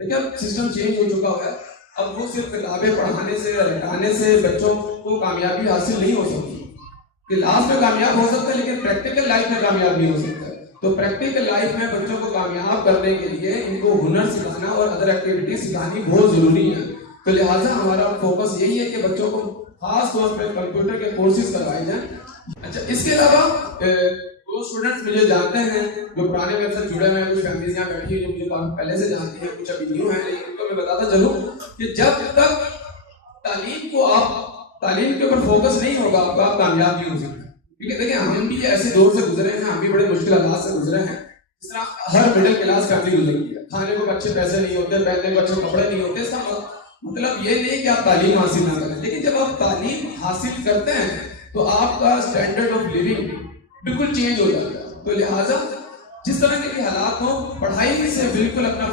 لیکن اب system change ہو چکا ہوا ہے. اب وہ صرف کتابیں پڑھانے سے رٹانے سے بچوں کو کامیابی حاصل نہیں ہو سکتی. کلاس میں کامیاب ہو سکتا ہے لیکن پریکٹیکل لائف میں کامیاب نہیں ہو سکتا. تو پریکٹیکل لائف میں بچوں کو کامیاب کرنے کے لیے ان کو ہنر سکھانا اور ادر ایکٹیویٹیز سکھانی بہت ضروری ہے. تو لہٰذا ہمارا فوکس یہی ہے کہ بچوں کو خاص طور پہ کمپیوٹر کے کورسز کروائے جائیں. اچھا اس کے علاوہ وہ اسٹوڈنٹس مجھے جانتے ہیں جو پرانے میرے ساتھ جڑے ہوئے ہیں, کچھ فیملیز یہاں بیٹھی ہیں جو مجھے کافی پہلے سے جانتی ہیں, کچھ ابھی نیو ہیں, لیکن ان کو میں بتاتا چلوں کہ جب تک تعلیم کے اوپر فوکس نہیں ہوگا آپ کامیاب نہیں ہو سکتے. کیونکہ دیکھیں ہم بھی ایسے دور سے گزرے ہیں, ہم بھی بڑے مشکل حالات سے گزرے ہیں جس طرح ہر مڈل کلاس فیملی گزرتی ہے. کھانے کو اچھے پیسے نہیں ہوتے, پہننے کو اچھے کپڑے نہیں ہوتے. اس کا مطلب یہ نہیں کہ آپ تعلیم حاصل نہ کریں, لیکن جب آپ تعلیم حاصل کرتے ہیں تو آپ کا اسٹینڈرڈ آف لیونگ بالکل چینج ہو جاتا ہے. تو لہٰذا جس طرح کے بھی حالات ہوں, پڑھائی سے بالکل اپنا